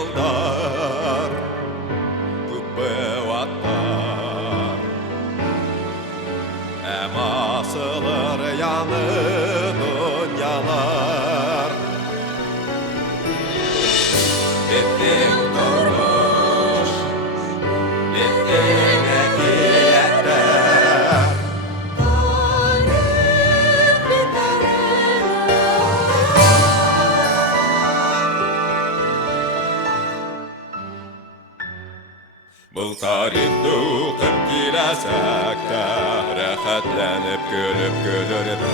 yıllar Күппе аттар Әм асылыр яны дөньялар Bittің тұрыш Bittің әкияттар Тарих битәренә Бұл тарихты оқып келәсәк тә Рәхәтләнеп көліп көлерді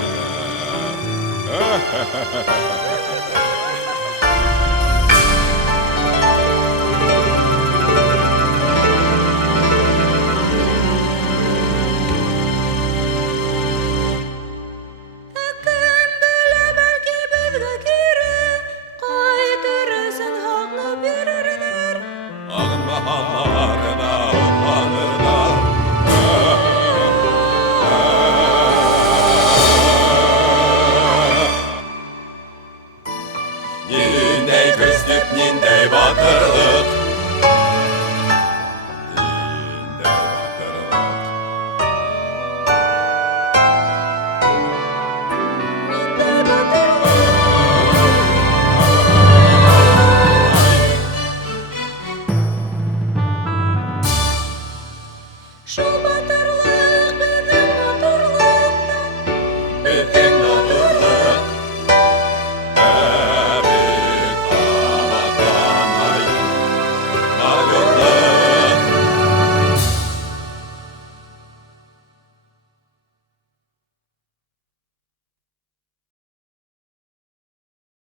Кем белә, бәлки безгә кире кайтырсың, хакны бирерләр. Ағынмаған